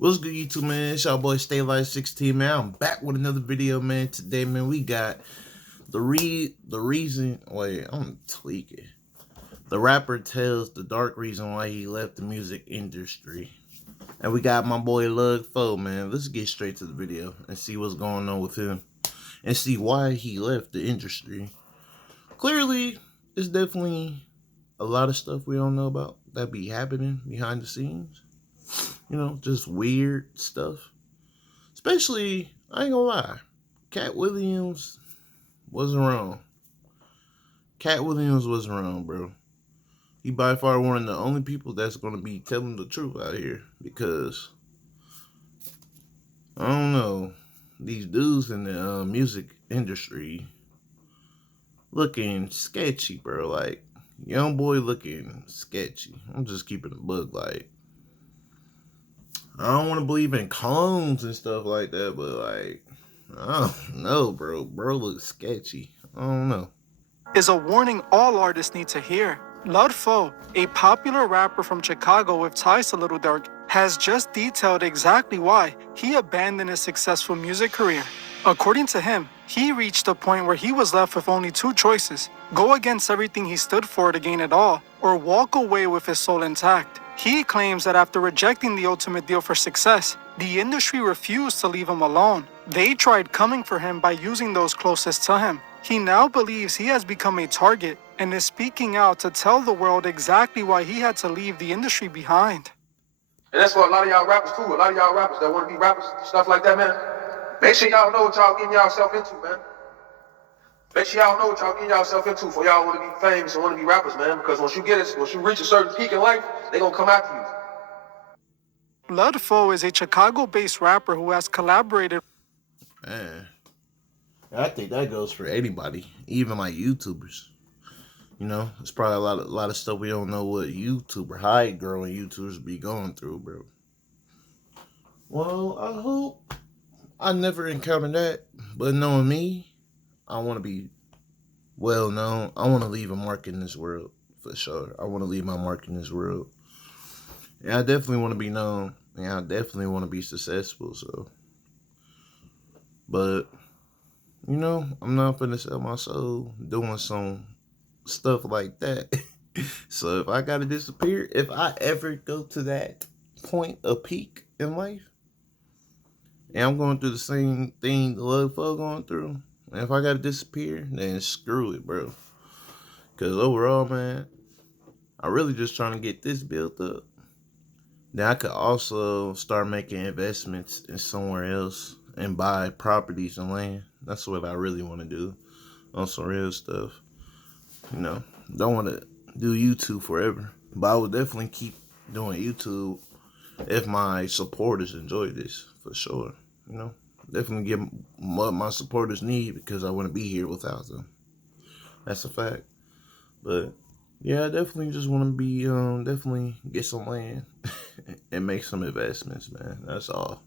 What's good, YouTube, man? It's y'all boy Stay Life 16, man. I'm back with another video, man. Today, man, we got the reason. Wait, I'm tweaking. The rapper tells the dark reason why he left the music industry, and we got my boy Lug Foe, man. Let's get straight to the video and see what's going on with him, and see why he left the industry. Clearly, it's definitely a lot of stuff we don't know about that be happening behind the scenes. You know, just weird stuff. Especially, I ain't gonna lie, Cat Williams wasn't wrong. Cat Williams wasn't wrong, bro. He by far one of the only people that's gonna be telling the truth out here because I don't know, these dudes in the music industry looking sketchy, bro. Like young boy looking sketchy. I'm just keeping a bug. Like I don't want to believe in clones and stuff like that, but like I don't know, bro. Bro looks sketchy. I don't know. Is a warning all artists need to hear. Lud Foe, a popular rapper from Chicago with ties to Little Durk, has just detailed exactly why he abandoned his successful music career. According to him, he reached a point where he was left with only two choices: go against everything he stood for to gain it all, or walk away with his soul intact. He claims that after rejecting the ultimate deal for success, the industry refused to leave him alone. They tried coming for him by using those closest to him. He now believes he has become a target and is speaking out to tell the world exactly why he had to leave the industry behind. And that's what a lot of y'all rappers too. A lot of y'all rappers that want to be rappers, stuff like that, man. Make sure y'all know what y'all getting yourself into, man. Make sure y'all know what y'all getting yourself into for y'all want to be famous and want to be rappers, man. Because once you reach a certain peak in life, they gonna come after you. Lud Foe is a Chicago-based rapper who has collaborated. Man, I think that goes for anybody, even like YouTubers. You know, it's probably a lot of stuff we don't know what high growing YouTubers be going through, bro. Well, I hope I never encounter that, but knowing me, I want to be well known. I want to leave a mark in this world for sure. I want to leave my mark in this world, and I definitely want to be known, and I definitely want to be successful. So, but you know, I'm not gonna sell my soul doing some stuff like that. So if I gotta disappear, if I ever go to that point of peak in life, and I'm going through the same thing the Lug Foe going through, and if I gotta disappear, then screw it, bro. Cause overall, man, I'm really just trying to get this built up. Then I could also start making investments in somewhere else and buy properties and land. That's what I really want to do on some real stuff. You know, don't want to do YouTube forever, but I will definitely keep doing YouTube if my supporters enjoy this, for sure. You know, definitely give what my supporters need because I wouldn't be here without them. That's a fact. But yeah, I definitely just want to be definitely get some land and make some investments, man. That's all.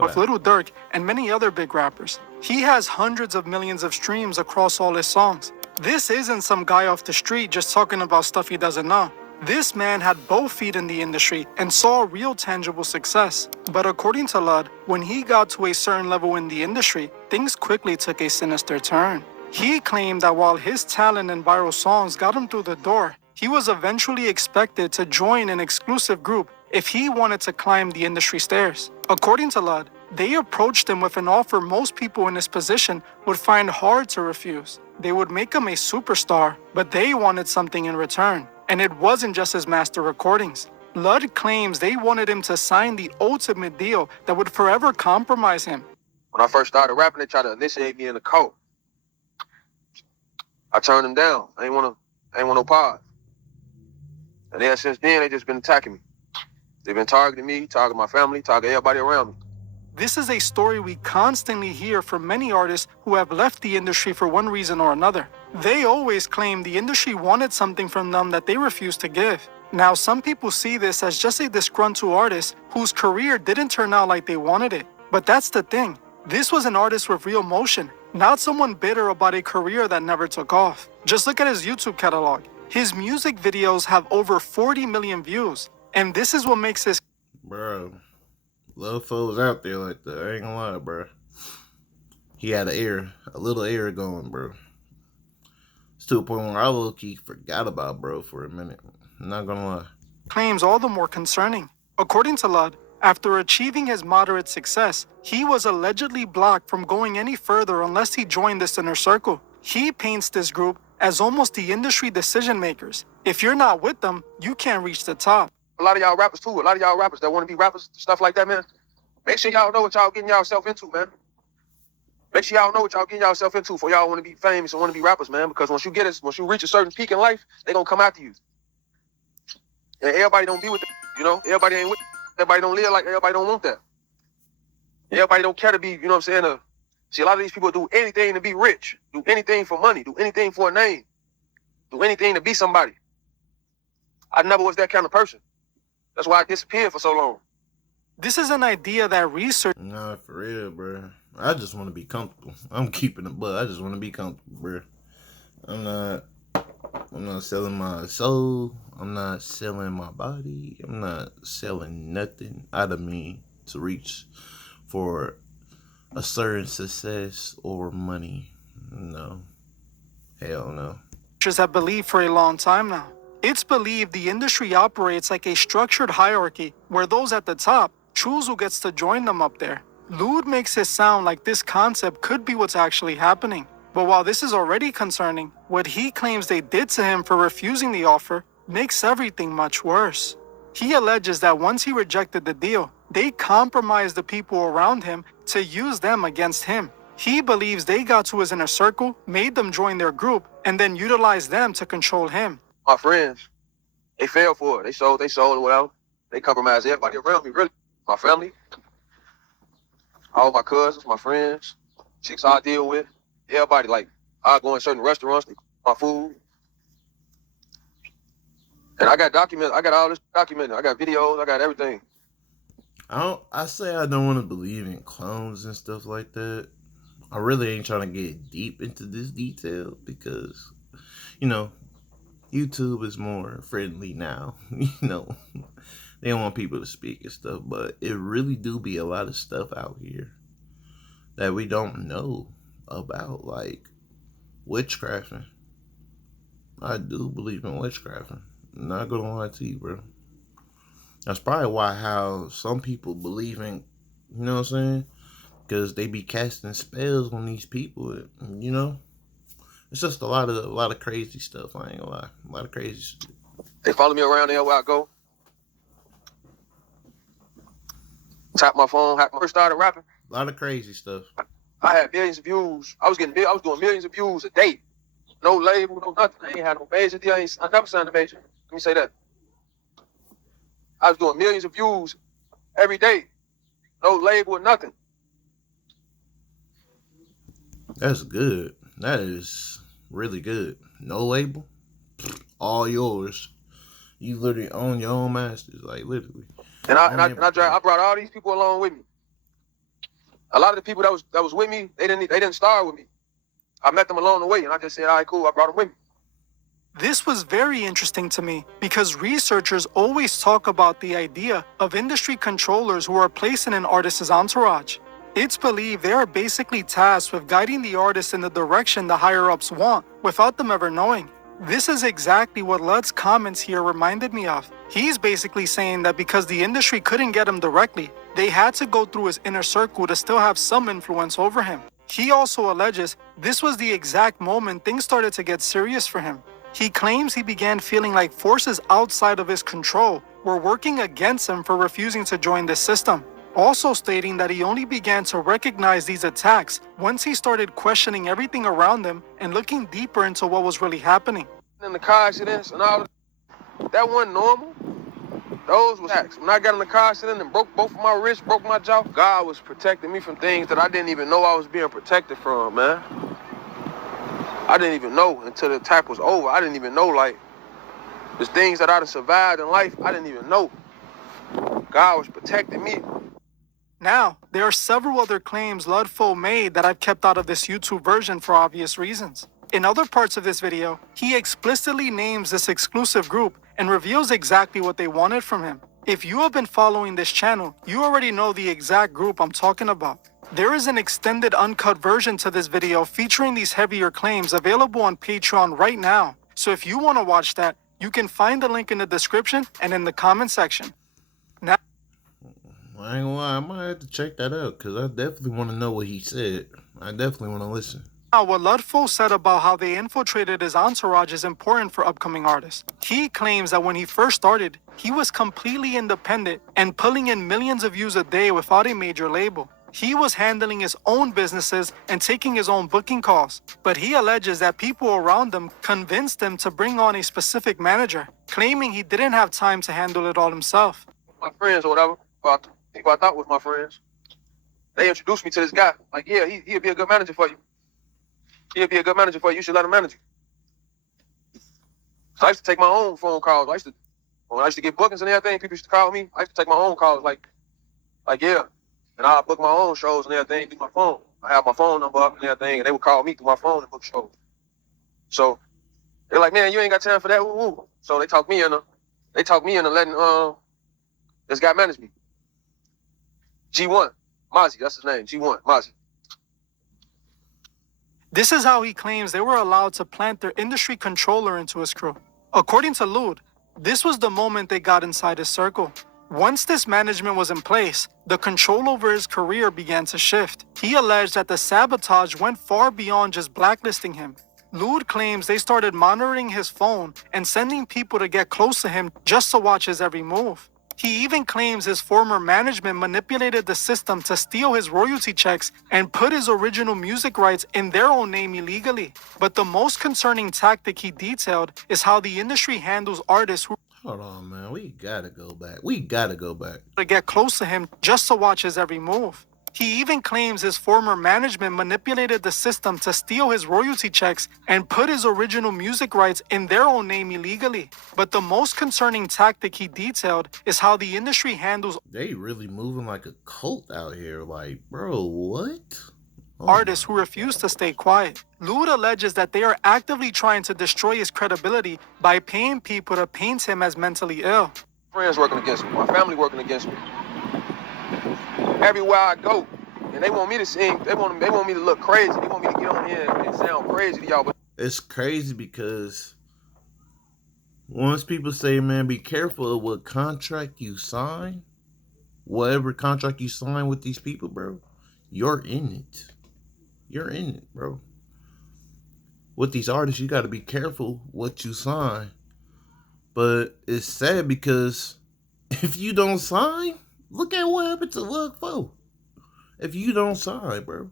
With Little Durk and many other big rappers. He has hundreds of millions of streams across all his songs. This isn't some guy off the street just talking about stuff he doesn't know. This man had both feet in the industry and saw real tangible success. But according to Lud, when he got to a certain level in the industry, things quickly took a sinister turn. He claimed that while his talent and viral songs got him through the door, he was eventually expected to join an exclusive group if he wanted to climb the industry stairs. According to Lud, they approached him with an offer most people in his position would find hard to refuse. They would make him a superstar, but they wanted something in return. And it wasn't just his master recordings. Lud claims they wanted him to sign the ultimate deal that would forever compromise him. When I first started rapping, they tried to initiate me in the cult. I turned them down. I ain't want no pod. And ever since then, they just been attacking me. They've been targeting me, targeting my family, targeting everybody around me. This is a story we constantly hear from many artists who have left the industry for one reason or another. They always claim the industry wanted something from them that they refused to give. Now, some people see this as just a disgruntled artist whose career didn't turn out like they wanted it. But that's the thing. This was an artist with real motion, not someone bitter about a career that never took off. Just look at his YouTube catalog. His music videos have over 40 million views. And this is what makes his... Bro, Love foes out there like that. I ain't gonna lie, bro. He had a little air going, bro. It's to a point where I low-key forgot about bro for a minute. I'm not gonna lie. Claims all the more concerning. According to Ludd, after achieving his moderate success, he was allegedly blocked from going any further unless he joined this inner circle. He paints this group as almost the industry decision makers. If you're not with them, you can't reach the top. A lot of y'all rappers too. A lot of y'all rappers that want to be rappers, stuff like that, man. Make sure y'all know what y'all getting yourself into, man. Make sure y'all know what y'all getting yourself into for y'all want to be famous and want to be rappers, man. Because once you reach a certain peak in life, they gonna come after you. And everybody don't be with them, you know. Everybody ain't with. Everybody don't live like. Everybody don't want that. Everybody don't care to be, you know what I'm saying? See, a lot of these people do anything to be rich, do anything for money, do anything for a name, do anything to be somebody. I never was that kind of person. That's why I disappeared for so long. This is an idea that research. Nah, for real, bro. I just want to be comfortable. I'm keeping it, but I just want to be comfortable, bro. I'm not selling my soul. I'm not selling my body. I'm not selling nothing out of me to reach for a certain success or money. No. Hell no. Have believed for a long time now. It's believed the industry operates like a structured hierarchy where those at the top choose who gets to join them up there. Lude makes it sound like this concept could be what's actually happening. But while this is already concerning, what he claims they did to him for refusing the offer makes everything much worse. He alleges that once he rejected the deal, they compromised the people around him to use them against him. He believes they got to his inner circle, made them join their group, and then utilized them to control him. My friends, they fell for it. They sold or whatever. They compromised everybody around me, really. My family, all my cousins, my friends, chicks I deal with, everybody. Like, I go in certain restaurants, they cook my food. And I got documents. I got all this documented. I got videos. I got everything. I say I don't want to believe in clones and stuff like that. I really ain't trying to get deep into this detail because, you know, YouTube is more friendly now. You know, they don't want people to speak and stuff, but it really do be a lot of stuff out here that we don't know about, like witchcrafting. I do believe in witchcrafting. I'm not gonna lie to you, bro. That's probably how some people believe in, you know what I'm saying? Because they be casting spells on these people, you know? It's just a lot of crazy stuff, I ain't gonna lie. A lot of crazy shit. They follow me around there where I go. Tap my phone. When I first started rapping, A lot of crazy stuff. I had millions of views. I was doing millions of views a day. No label, no nothing. I ain't had no major deal. I never signed a major. Let me say that. I was doing millions of views every day. No label or nothing. That's good. That is really good. No label. All yours. You literally own your own masters. Like, literally. And I brought all these people along with me. A lot of the people that was with me, they didn't start with me. I met them along the way, and I just said, all right, cool, I brought them with me. This was very interesting to me because researchers always talk about the idea of industry controllers who are placed in an artist's entourage. It's believed they are basically tasked with guiding the artist in the direction the higher-ups want without them ever knowing. This is exactly what Ludd's comments here reminded me of. He's basically saying that because the industry couldn't get him directly, they had to go through his inner circle to still have some influence over him. He also alleges this was the exact moment things started to get serious for him. He claims he began feeling like forces outside of his control were working against him for refusing to join this system, also stating that he only began to recognize these attacks once he started questioning everything around him and looking deeper into what was really happening. In the car accidents and all that wasn't normal. Those was acts. When I got in the car accident and broke both of my wrists, broke my jaw, God was protecting me from things that I didn't even know I was being protected from, man. I didn't even know until the attack was over. I didn't even know, like, the things that I'd have survived in life, I didn't even know. God was protecting me. Now, there are several other claims Ludfo made that I've kept out of this YouTube version for obvious reasons. In other parts of this video, he explicitly names this exclusive group and reveals exactly what they wanted from him. If you have been following this channel, you already know the exact group I'm talking about. There is an extended uncut version to this video featuring these heavier claims available on Patreon right now. So if you want to watch that, you can find the link in the description and in the comment section. Now, I ain't gonna lie, I might have to check that out because I definitely want to know what he said. I definitely want to listen. what Ludfo said about how they infiltrated his entourage is important for upcoming artists. He claims that when he first started, he was completely independent and pulling in millions of views a day without a major label. He was handling his own businesses and taking his own booking calls. But he alleges that people around him convinced him to bring on a specific manager, claiming he didn't have time to handle it all himself. My friends or whatever, people I thought was my friends, they introduced me to this guy. Like, yeah, he'll be a good manager for you. He'll be a good manager for you. You should let him manage you. So I used to take my own phone calls. When I used to get bookings and everything, people used to call me. I used to take my own calls, like yeah. And I'll book my own shows and everything through my phone. I have my phone number up and everything, and they would call me through my phone and book shows. So they're like, man, you ain't got time for that. Woo-woo. So they talk me into letting this guy manage me. G1, Mozzie, that's his name, G1, Mozzie. This is how he claims they were allowed to plant their industry controller into his crew. According to Lud, this was the moment they got inside his circle. Once this management was in place, the control over his career began to shift. He alleged that the sabotage went far beyond just blacklisting him. Lud claims they started monitoring his phone and sending people to get close to him just to watch his every move. He even claims his former management manipulated the system to steal his royalty checks and put his original music rights in their own name illegally. But the most concerning tactic he detailed is how the industry handles artists who Hold on, man. We gotta go back. We gotta go back. to get close to him just to watch his every move. He even claims his former management manipulated the system to steal his royalty checks and put his original music rights in their own name illegally. But the most concerning tactic he detailed is how the industry handles They really moving like a cult out here. Like, bro, what? Oh, artists who refuse to stay quiet. Lud alleges that they are actively trying to destroy his credibility by paying people to paint him as mentally ill. Friends working against me, my family working against me. Everywhere I go, and they want me to sing, they want me to look crazy. They want me to get on here and sound crazy to y'all. But it's crazy because once people say, man, be careful of what contract you sign, whatever contract you sign with these people, bro, you're in it. You're in it, bro. With these artists, you got to be careful what you sign. But it's sad because if you don't sign, look at what happened to Lug 4. If you don't sign, bro.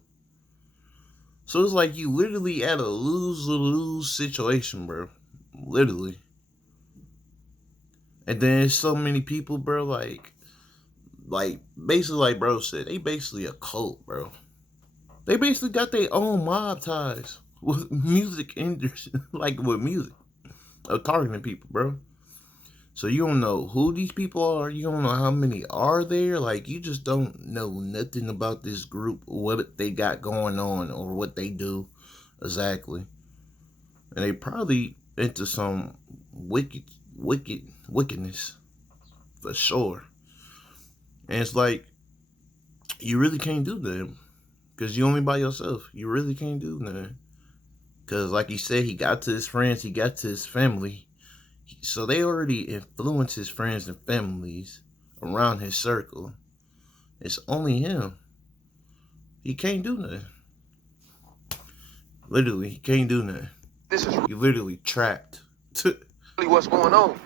So it's like you literally at a lose-lose situation, bro. Literally. And then there's so many people, bro, like basically like bro said, they basically a cult, bro. They basically got their own mob ties with music industry, like with music, of targeting people, bro. So you don't know who these people are. You don't know how many are there. Like, you just don't know nothing about this group, what they got going on, or what they do exactly. And they probably into some wickedness, for sure. And it's like, you really can't do that. Because you're only by yourself. You really can't do nothing. Because like he said, he got to his friends, he got to his family. So they already influenced his friends and families around his circle. It's only him. He can't do nothing. Literally, he can't do nothing. this is You literally trapped. really what's going on.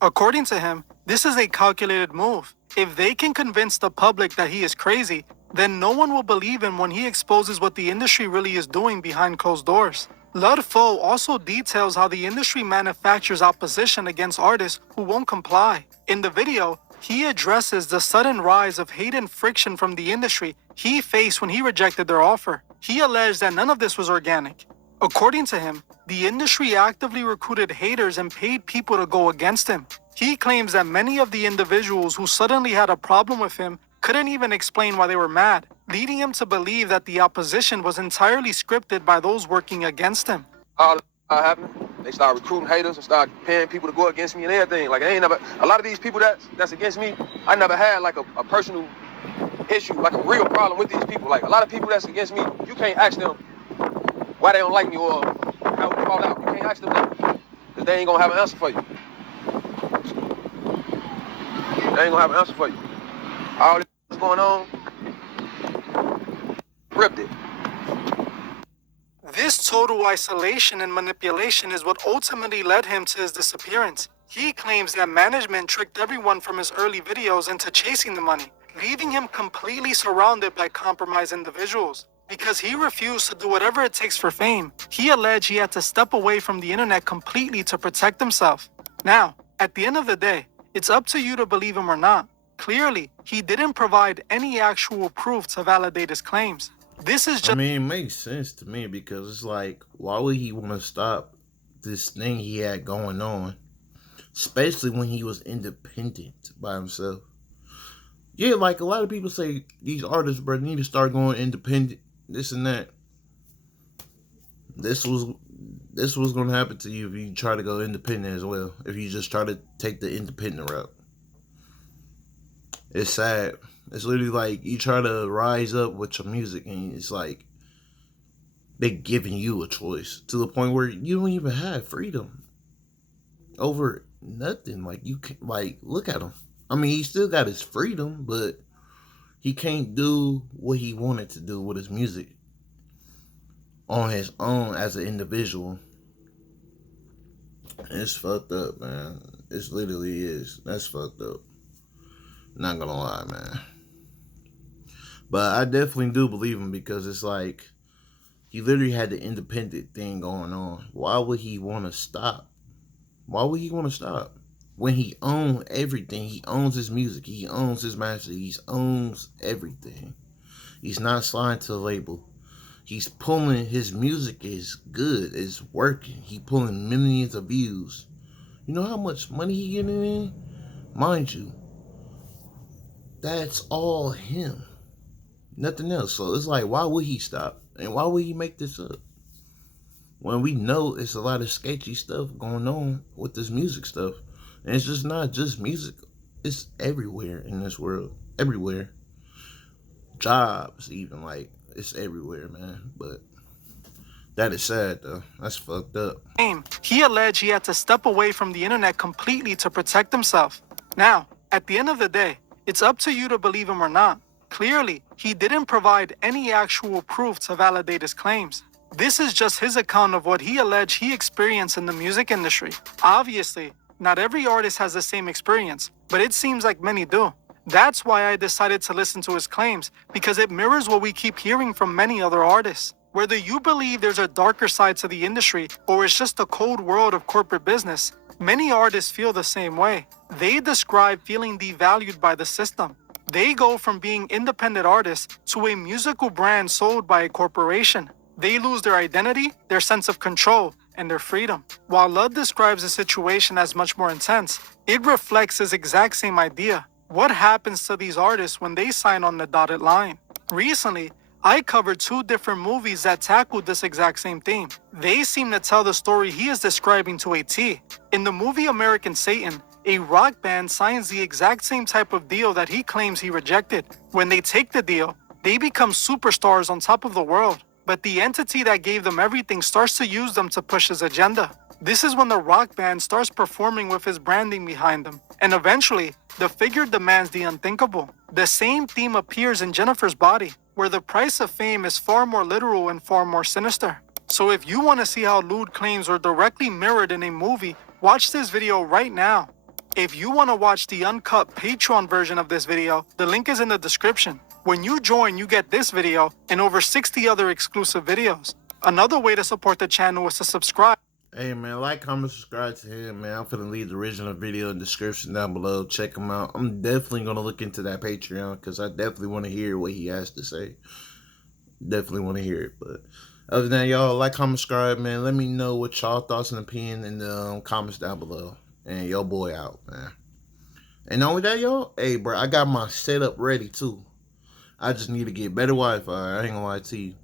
According to him, this is a calculated move. If they can convince the public that he is crazy, then no one will believe him when he exposes what the industry really is doing behind closed doors. Ludfo also details how the industry manufactures opposition against artists who won't comply. In the video, he addresses the sudden rise of hate and friction from the industry he faced when he rejected their offer. He alleged that none of this was organic. According to him, the industry actively recruited haters and paid people to go against him. He claims that many of the individuals who suddenly had a problem with him couldn't even explain why they were mad, leading him to believe that the opposition was entirely scripted by those working against him. All that happened. They start recruiting haters and start paying people to go against me and everything. Like, I ain't never, a lot of these people that's against me, I never had like a personal issue, like a real problem with these people. Like, a lot of people that's against me, you can't ask them why they don't like me or how we fall out. You can't ask them that, because they ain't gonna have an answer for you. They ain't gonna have an answer for you. All this going on, ripped it. This total isolation and manipulation is what ultimately led him to his disappearance. He claims that management tricked everyone from his early videos into chasing the money, leaving him completely surrounded by compromised individuals. Because he refused to do whatever it takes for fame, he alleged he had to step away from the internet completely to protect himself. Now, at the end of the day, it's up to you to believe him or not. Clearly, he didn't provide any actual proof to validate his claims. This is just... I mean, it makes sense to me because it's like, why would he want to stop this thing he had going on? Especially when he was independent by himself. Yeah, like a lot of people say, these artists, bro, need to start going independent, this and that. This was going to happen to you if you try to go independent as well. If you just try to take the independent route. It's sad. It's literally like you try to rise up with your music and it's like they're giving you a choice to the point where you don't even have freedom over nothing. Like, you can, like, look at him. I mean, he still got his freedom, but he can't do what he wanted to do with his music on his own as an individual. It's fucked up, man. It literally is. That's fucked up. Not gonna lie, man. But I definitely do believe him because it's like he literally had the independent thing going on. Why would he want to stop? Why would he want to stop? When he owns everything. He owns his music. He owns his master. He owns everything. He's not signed to a label. He's pulling, his music is good. It's working. He pulling millions of views. You know how much money he getting in? Mind you, that's all him. Nothing else. So it's like, why would he stop? And why would he make this up? When we know it's a lot of sketchy stuff going on with this music stuff. And it's just not just music. It's everywhere in this world. Everywhere. Jobs even, like, it's everywhere, man. But that is sad, though. That's fucked up. He alleged he had to step away from the internet completely to protect himself. Now, at the end of the day, it's up to you to believe him or not. Clearly, he didn't provide any actual proof to validate his claims. This is just his account of what he alleged he experienced in the music industry. Obviously, not every artist has the same experience, but it seems like many do. That's why I decided to listen to his claims, because it mirrors what we keep hearing from many other artists. Whether you believe there's a darker side to the industry or it's just the cold world of corporate business, many artists feel the same way. They describe feeling devalued by the system. They go from being independent artists to a musical brand sold by a corporation. They lose their identity, their sense of control, and their freedom. While Lud describes the situation as much more intense, it reflects his exact same idea. What happens to these artists when they sign on the dotted line? Recently, I covered 2 different movies that tackled this exact same theme. They seem to tell the story he is describing to a T. In the movie American Satan, a rock band signs the exact same type of deal that he claims he rejected. When they take the deal, they become superstars on top of the world. But the entity that gave them everything starts to use them to push his agenda. This is when the rock band starts performing with his branding behind them. And eventually, the figure demands the unthinkable. The same theme appears in Jennifer's Body, where the price of fame is far more literal and far more sinister. So if you want to see how lewd claims were directly mirrored in a movie, watch this video right now. If you want to watch the uncut Patreon version of this video, the link is in the description. When you join, you get this video and over 60 other exclusive videos. Another way to support the channel is to subscribe. Hey, man, like, comment, subscribe to him, man. I'm finna leave the original video in the description down below. Check him out. I'm definitely going to look into that Patreon because I definitely want to hear what he has to say. Definitely want to hear it. But other than that, y'all, like, comment, subscribe, man. Let me know what y'all thoughts and opinion in the comments down below. And your boy out, man. And not only that, y'all, hey, bro, I got my setup ready, too. I just need to get better Wi-Fi. I ain't gonna lie to you.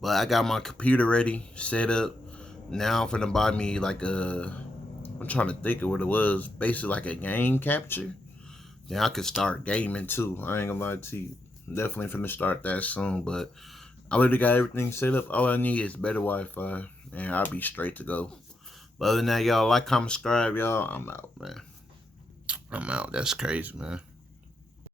But I got my computer ready, set up. Now I'm finna buy me like I'm trying to think of what it was. Basically like a game capture. Then I could start gaming too. I ain't gonna lie to you. Definitely finna start that soon. But I already got everything set up. All I need is better Wi-Fi, and I'll be straight to go. But other than that, y'all, like, comment, subscribe, y'all. I'm out, man. I'm out. That's crazy, man.